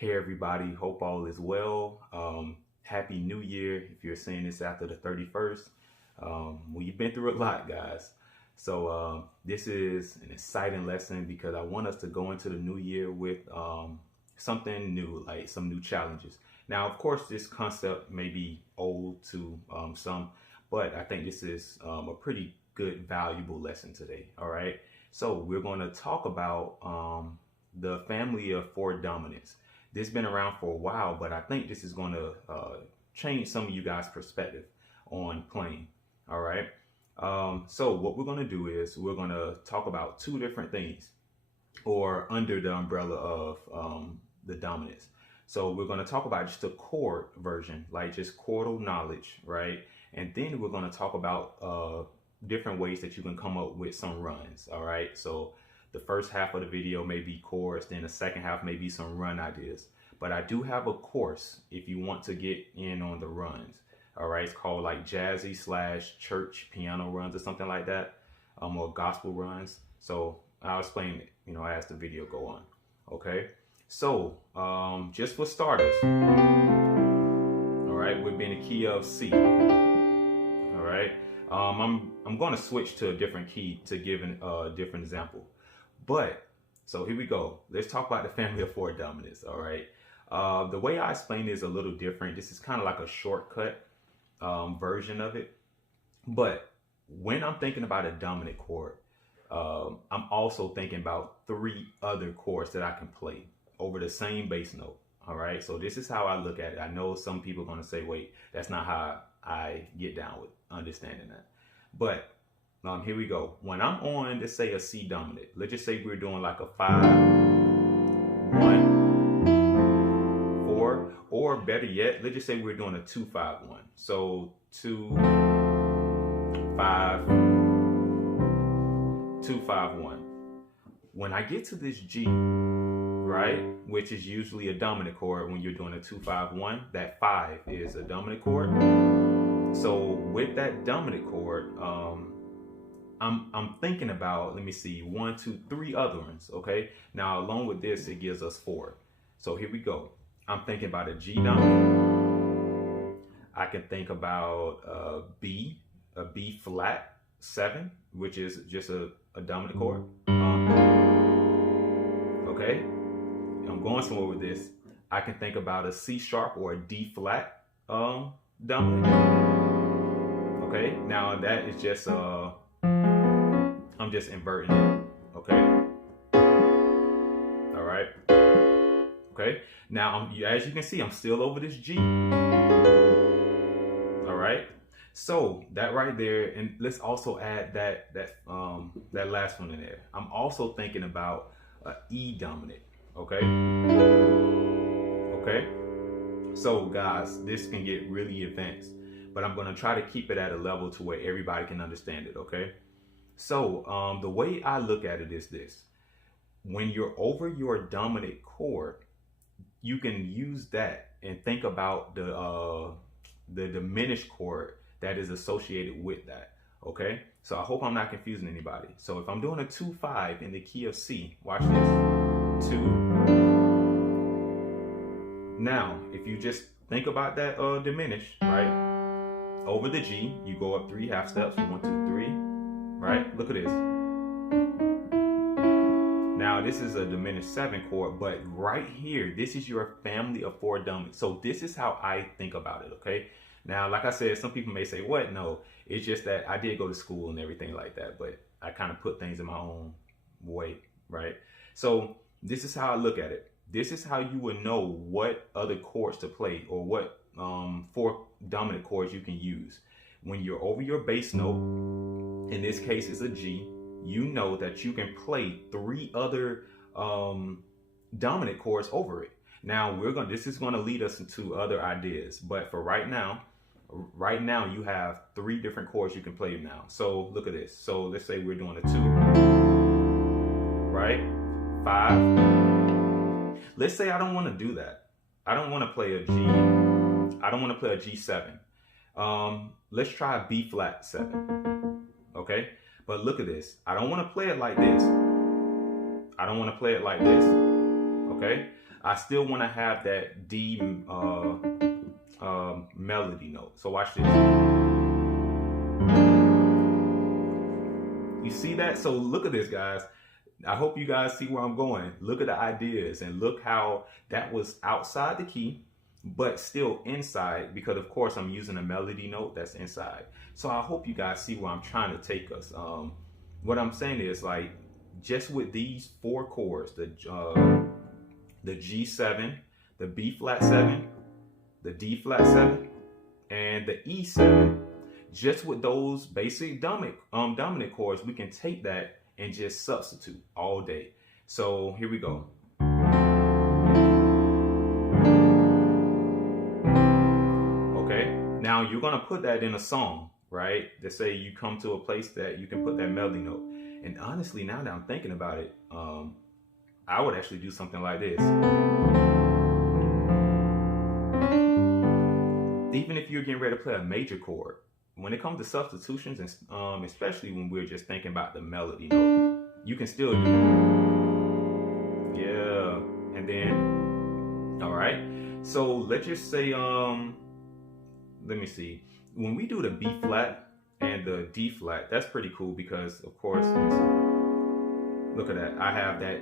Hey everybody, hope all is well. Happy New Year if you're seeing this after the 31st. We've been through a lot, guys. So this is an exciting lesson because I want us to go into the new year with something new, like some new challenges. Now, of course, this concept may be old to some, but I think this is a pretty good, valuable lesson today. All right. So we're going to talk about the family of four dominants. This has been around for a while, but I think this is going to change some of you guys' perspective on playing. All right. So what we're going to do is we're going to talk about two different things, or under the umbrella of the dominance. So we're going to talk about just a chord version, like just chordal knowledge, right? And then we're going to talk about different ways that you can come up with some runs. All right. So the first half of the video may be chords, then the second half may be some run ideas. But I do have a course if you want to get in on the runs. All right, it's called like jazzy / church piano runs or something like that, or gospel runs. So I'll explain it, as the video go on. Okay, so just for starters, all right, we're in the key of C. All right, I'm going to switch to a different key to give a different example. But, so here we go. Let's talk about the family of four dominants, all right? The way I explain it is a little different. This is kind of like a shortcut version of it. But when I'm thinking about a dominant chord, I'm also thinking about three other chords that I can play over the same bass note, all right? So this is how I look at it. I know some people are going to say, wait, that's not how I get down with understanding that. But here we go. When I'm on, let's say a C dominant, let's just say we're doing like a 5, 1, 4, or better yet, let's just say we're doing a 2, 5, 1. So 2, 5, 2, 5, 1. When I get to this G, right, which is usually a dominant chord when you're doing a 2, 5, 1, that 5 is a dominant chord. So with that dominant chord, I'm thinking about, let me see, 1, 2, 3 other ones, okay? Now, along with this, it gives us 4. So here we go. I'm thinking about a G dominant. I can think about a B flat 7, which is just a dominant chord. Okay? I'm going somewhere with this. I can think about a C sharp or a D flat dominant. Okay? Now, that is just I'm just inverting it, okay? All right. Okay. Now, as you can see, I'm still over this G. All right. So that right there, and let's also add that last one in there. I'm also thinking about an E dominant. Okay. Okay. So guys, this can get really advanced, but I'm going to try to keep it at a level to where everybody can understand it. Okay. So the way I look at it is this. When you're over your dominant chord, you can use that and think about the diminished chord that is associated with that. Okay? So I hope I'm not confusing anybody. So if I'm doing a 2, 5 in the key of C, watch this. 2. Now, if you just think about that diminished, right? Over the G, you go up 3 half steps. 1, 2, 3. Right? Look at this. Now, this is a diminished 7 chord, but right here, this is your family of four dominants. So this is how I think about it, okay? Now, like I said, some people may say, what? No, it's just that I did go to school and everything like that, but I kind of put things in my own way, right? So this is how I look at it. This is how you would know what other chords to play, or what 4 dominant chords you can use. When you're over your bass note, in this case it's a G, you know that you can play 3 other dominant chords over it. Now this is going to lead us into other ideas, but for right now you have 3 different chords you can play now. So look at this. So let's say we're doing a 2, right? 5. Let's say I don't want to do that. I don't want to play a G. I don't want to play a G7. Let's try a B flat 7. Okay? But look at this. I don't want to play it like this. I don't want to play it like this. Okay? I still want to have that D melody note. So watch this. You see that? So look at this, guys. I hope you guys see where I'm going. Look at the ideas and look how that was outside the key, but still inside, because of course I'm using a melody note that's inside. So I hope you guys see where I'm trying to take us. What I'm saying is, like, just with these 4 chords, the G7, the B flat 7, the D flat 7, and the E7, just with those basic dominant chords, we can take that and just substitute all day. So here we go. Okay, now you're gonna put that in a song, right? Let's say you come to a place that you can put that melody note. And honestly, now that I'm thinking about it, I would actually do something like this. Even if you're getting ready to play a major chord, when it comes to substitutions, and especially when we're just thinking about the melody note, you can still do, yeah, and then, all right. So let's just say, let me see. When we do the B flat and the D flat, that's pretty cool because, of course, look at that. I have that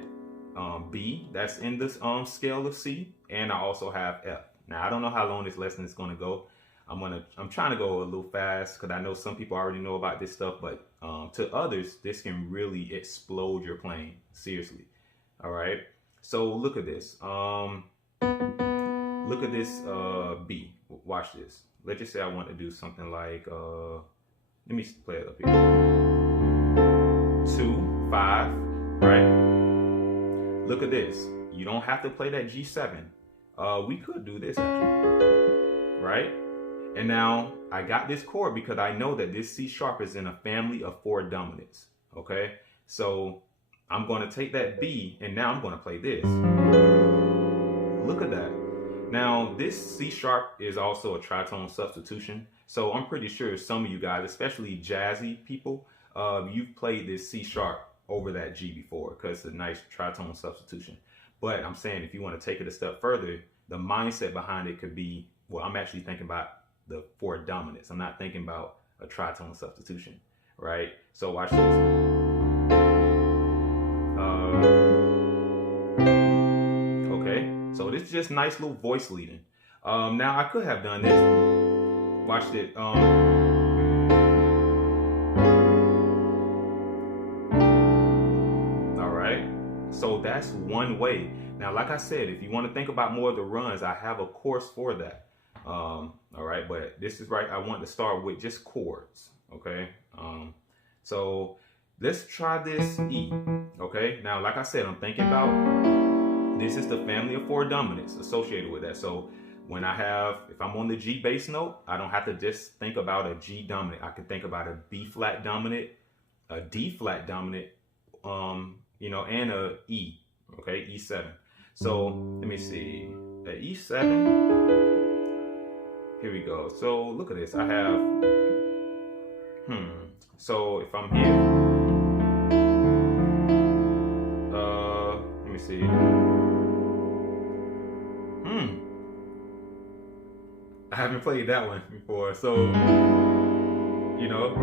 B that's in this scale of C, and I also have F. Now I don't know how long this lesson is going to go. I'm trying to go a little fast because I know some people already know about this stuff, but to others, this can really explode your playing, seriously. All right. So look at this. Look at this B. Watch this. Let's just say I want to do something like, let me play it up here. 2, 5, right? Look at this. You don't have to play that G7. We could do this actually, right? And now I got this chord because I know that this C sharp is in a family of 4 dominants, okay? So I'm going to take that B and now I'm going to play this. Look at that. Now this C sharp is also a tritone substitution. So I'm pretty sure some of you guys, especially jazzy people, you've played this C sharp over that G before because it's a nice tritone substitution. But I'm saying if you want to take it a step further, the mindset behind it could be, well, I'm actually thinking about the 4 dominants. I'm not thinking about a tritone substitution, right? So watch this. Okay, so this is just nice little voice leading. Now I could have done this. Watch it. All right, so that's one way. Now, like I said, if you want to think about more of the runs, I have a course for that. All right, but this is right. I want to start with just chords. Okay. So let's try this E. Okay. Now, like I said, I'm thinking about, this is the family of 4 dominants associated with that. So when if I'm on the G bass note, I don't have to just think about a G dominant. I can think about a B flat dominant, a D flat dominant, you know, and a E. Okay. E7. So let me see, the E7. Here we go. So look at this. I have, so if I'm here, let me see. I haven't played that one before. So, you know,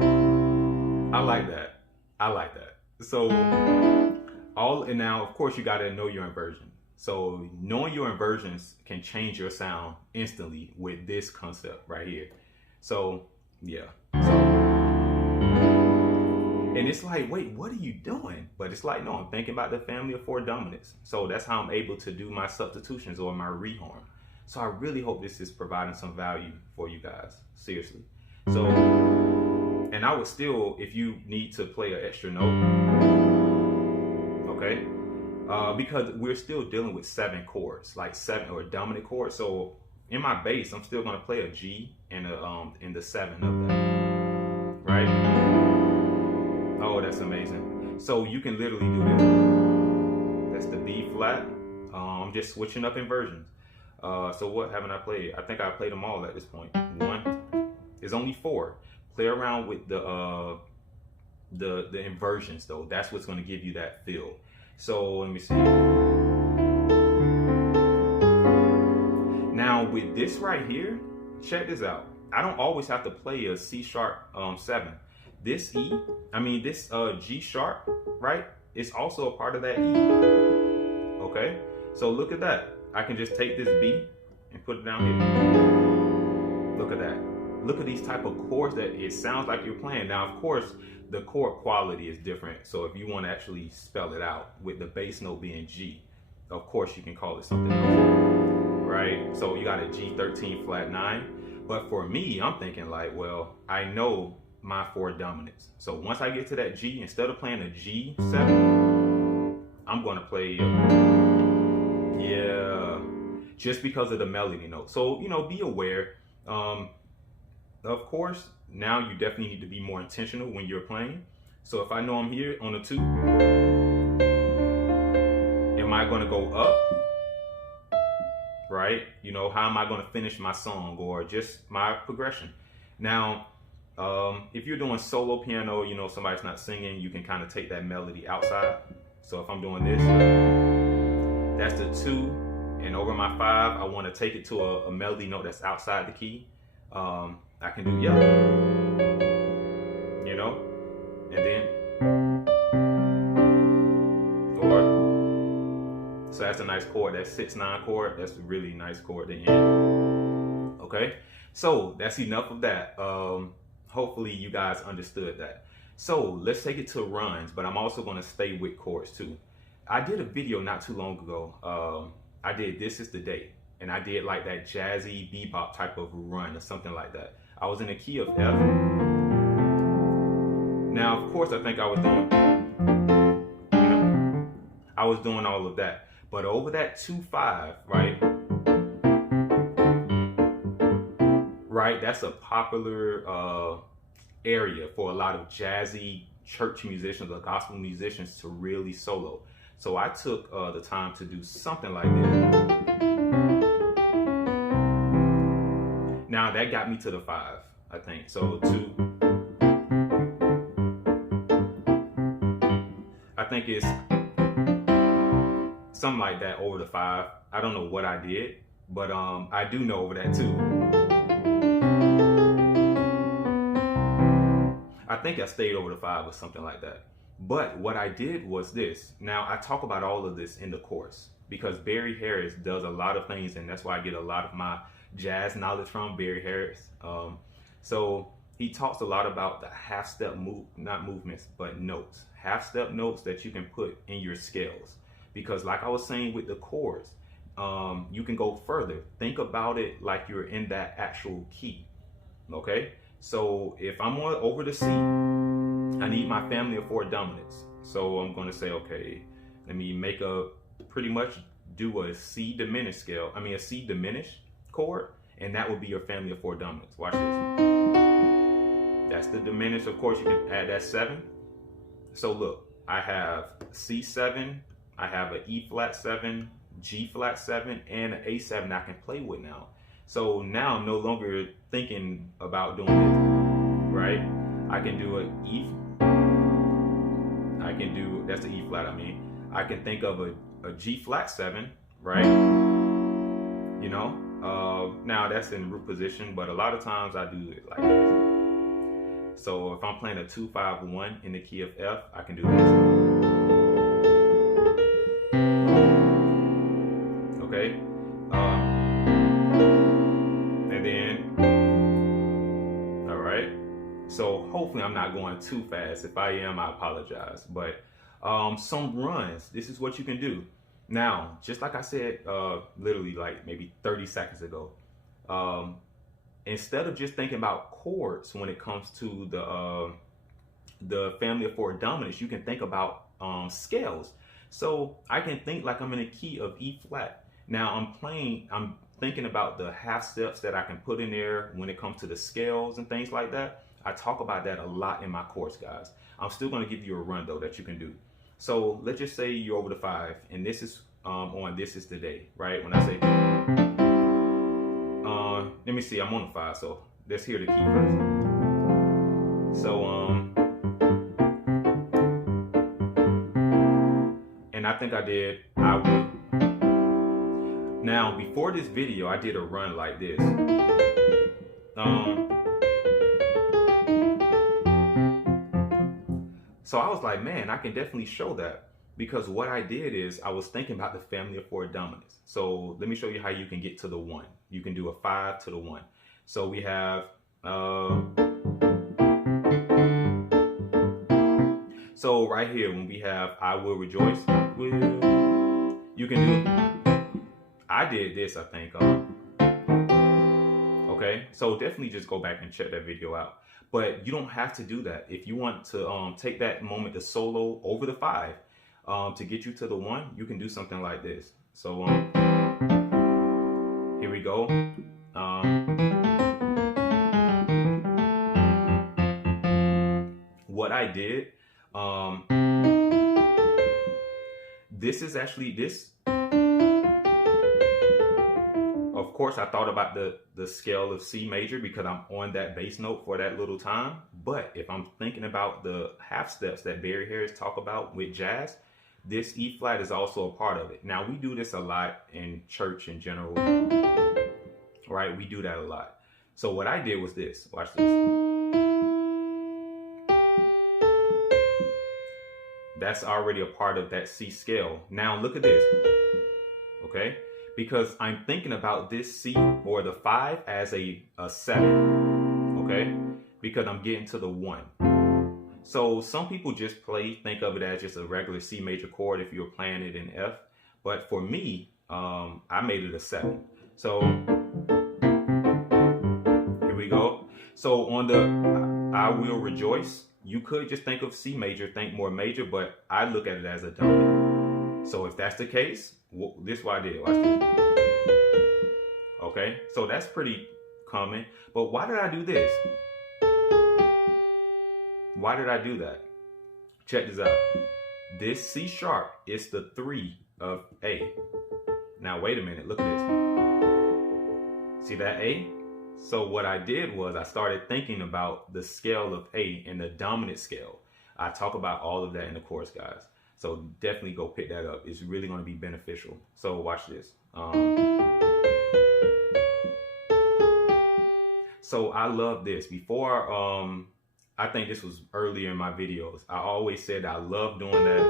I like that. I like that. So and now, of course, you got to know your inversion. So knowing your inversions can change your sound instantly with this concept right here. So yeah. And it's like, wait, what are you doing? But it's like, no, I'm thinking about the family of 4 dominants. So that's how I'm able to do my substitutions or my reharm. So I really hope this is providing some value for you guys, seriously. So, and I would still, if you need to play an extra note, okay? Because we're still dealing with 7 chords, like 7 or dominant chords. So in my bass, I'm still going to play a G and in the 7 of that, right? Oh, that's amazing. So you can literally do this. That's the B flat. I'm just switching up inversions. So what haven't I played? I think I played them all at this point. 1. There's only 4. Play around with the inversions though. That's what's going to give you that feel. So let me see. with this right here, check this out. I don't always have to play a C sharp 7. This this G sharp, right? It's also a part of that E. Okay, so look at that. I can just take this B and put it down here. Look at that. Look at these type of chords that it sounds like you're playing. Now, of course, the chord quality is different. So if you want to actually spell it out with the bass note being G, of course you can call it something else, right? So you got a G13 flat 9. But for me, I'm thinking like, well, I know my 4 dominants. So once I get to that G, instead of playing a G7, I'm going to play, just because of the melody note. So, you know, be aware. Of course, now you definitely need to be more intentional when you're playing. So if I know I'm here on a 2, am I going to go up? Right? You know, how am I going to finish my song or just my progression? Now, if you're doing solo piano, you know, somebody's not singing, you can kind of take that melody outside. So if I'm doing this, that's the 2, and over my 5, I want to take it to a melody note that's outside the key. I can do you know, and then, or, so that's a nice chord. That 6/9 chord, that's a really nice chord to end. Okay, so that's enough of that. Hopefully you guys understood that. So let's take it to runs, but I'm also going to stay with chords too. I did a video not too long ago. I did This Is the Day, and I did like that jazzy bebop type of run or something like that. I was in the key of F. Now, of course, I think I was doing, I was doing all of that. But over that 2/5, right, that's a popular area for a lot of jazzy church musicians or gospel musicians to really solo. So I took the time to do something like this. Now that got me to the 5, I think. So 2. I think it's something like that over the 5. I don't know what I did, but I do know over that 2. I think I stayed over the 5 or something like that. But what I did was this. Now I talk about all of this in the course because Barry Harris does a lot of things, and that's why I get a lot of my jazz knowledge from Barry Harris. So he talks a lot about the half-step not movements, but notes, half-step notes that you can put in your scales. Because like I was saying with the chords, you can go further. Think about it like you're in that actual key. Okay, so if I'm over the C, I need my family of 4 dominants. So I'm going to say, okay, let me pretty much do a C diminished scale. A C diminished chord, and that would be your family of 4 dominants. Watch this. That's the diminished. Of course, you can add that 7. So look, I have C7, I have an E flat 7, G flat 7, and an A7 I can play with now. So now I'm no longer thinking about doing this, right? I can do an E. I can do, that's the E flat, I can think of a G flat 7, right? You know, now that's in root position, but a lot of times I do it like this. So if I'm playing a 2-5-1 in the key of F, I can do this. Okay. And then, all right. So hopefully I'm not going too fast. If I am, I apologize. But some runs, this is what you can do. Now, just like I said, literally like maybe 30 seconds ago, instead of just thinking about chords when it comes to the family of 4 dominants, you can think about scales. So I can think like I'm in a key of E flat. Now I'm thinking about the half steps that I can put in there when it comes to the scales and things like that. I talk about that a lot in my course, guys. I'm still going to give you a run though that you can do. So let's just say you're over the 5, and this is on This Is the Day, right? When I say, let me see, I'm on the 5, so let's hear the key first. So, and I think I did, Now, before this video, I did a run like this. So I was like, man, I can definitely show that, because what I did is I was thinking about the family of 4 dominants. So let me show you how you can get to the 1. You can do a 5 to the 1. So we have, so right here, when we have I will rejoice, you can do, I did this, I think. Okay, so definitely just go back and check that video out. But you don't have to do that. If you want to take that moment to solo over the 5 to get you to the 1, you can do something like this. So here we go. What I did, this is actually this. Of course, I thought about the scale of C major because I'm on that bass note for that little time. But if I'm thinking about the half steps that Barry Harris talk about with jazz, this E flat is also a part of it. Now, we do this a lot in church in general, right? We do that a lot. So what I did was this. Watch this. That's already a part of that C scale. Now look at this, okay? Because I'm thinking about this C or the 5 as a 7, okay? Because I'm getting to the 1. So some people just think of it as just a regular C major chord if you're playing it in F. But for me, I made it a 7. So here we go. So on the I will rejoice, you could just think of C major, think more major, but I look at it as a dominant. So if that's the case, this is what I did. Watch this. Okay, so that's pretty common. But why did I do this? Why did I do that? Check this out. This C sharp is the 3 of A. Now wait a minute, look at this. See that A? So what I did was I started thinking about the scale of A and the dominant scale. I talk about all of that in the course, guys. So definitely go pick that up. It's really going to be beneficial. So watch this. So I love this. Before, I think this was earlier in my videos, I always said I love doing that.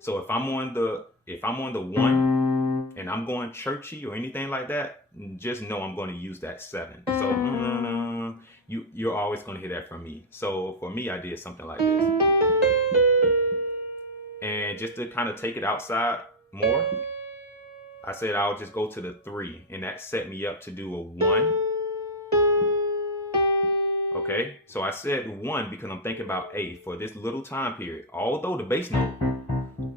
So if I'm on the 1 and I'm going churchy or anything like that, just know I'm going to use that 7. So you're always going to hear that from me. So for me, I did something like this. And just to kind of take it outside more, I said I'll just go to the 3, and that set me up to do a 1. Okay, so I said 1 because I'm thinking about A for this little time period, although the bass note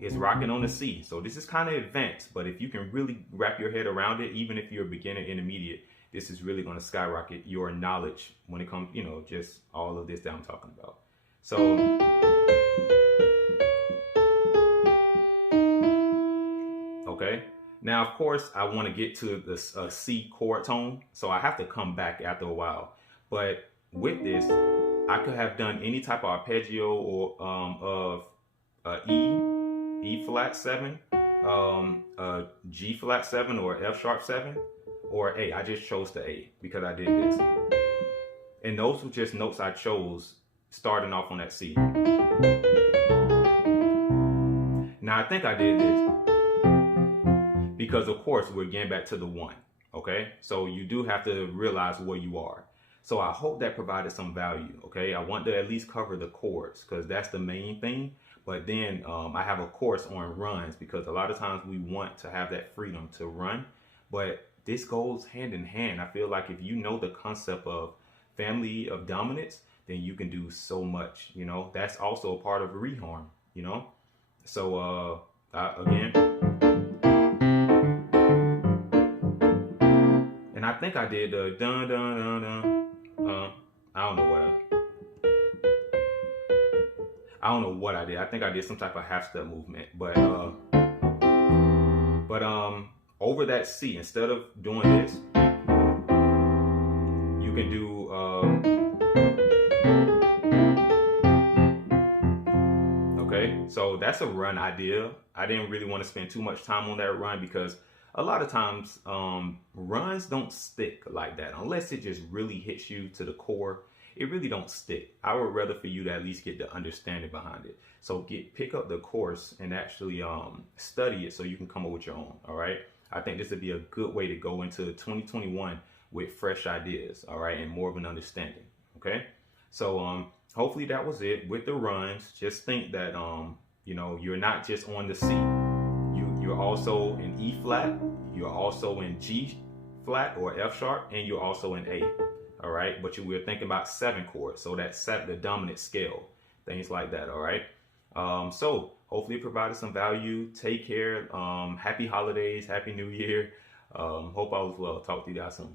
is rocking on the C. So this is kind of advanced, but if you can really wrap your head around it, even if you're a beginner, intermediate, this is really going to skyrocket your knowledge when it comes, just all of this that I'm talking about. So okay, now of course I want to get to the C chord tone, so I have to come back after a while. But with this, I could have done any type of arpeggio or of E flat 7, G flat 7, or F sharp 7, or A. I just chose the A because I did this. And those were just notes I chose starting off on that C. Now I think I did this because of course we're getting back to the 1, okay? So you do have to realize where you are. So I hope that provided some value, okay? I want to at least cover the chords because that's the main thing. But then I have a course on runs because a lot of times we want to have that freedom to run. But this goes hand in hand. I feel like if you know the concept of family of dominants, then you can do so much, That's also a part of Reharm, So again, and I think I did the dun dun dun dun. I don't know what I did. I think I did some type of half step movement, but over that C, instead of doing this, you can do okay. So that's a run idea. I didn't really want to spend too much time on that run because a lot of times runs don't stick like that unless it just really hits you to the core. It really don't stick. I would rather for you to at least get the understanding behind it. So pick up the course and actually study it so you can come up with your own. All right. I think this would be a good way to go into 2021 with fresh ideas. All right, and more of an understanding. Okay. So hopefully that was it with the runs. Just think that you know, you're not just on the C. You're also in E flat. You're also in G flat or F sharp, and you're also in A. All right, but we're thinking about 7 chords, so that's the dominant scale, things like that. All right. So hopefully it provided some value. Take care. Happy holidays. Happy New Year. Hope all is well. Talk to you guys soon.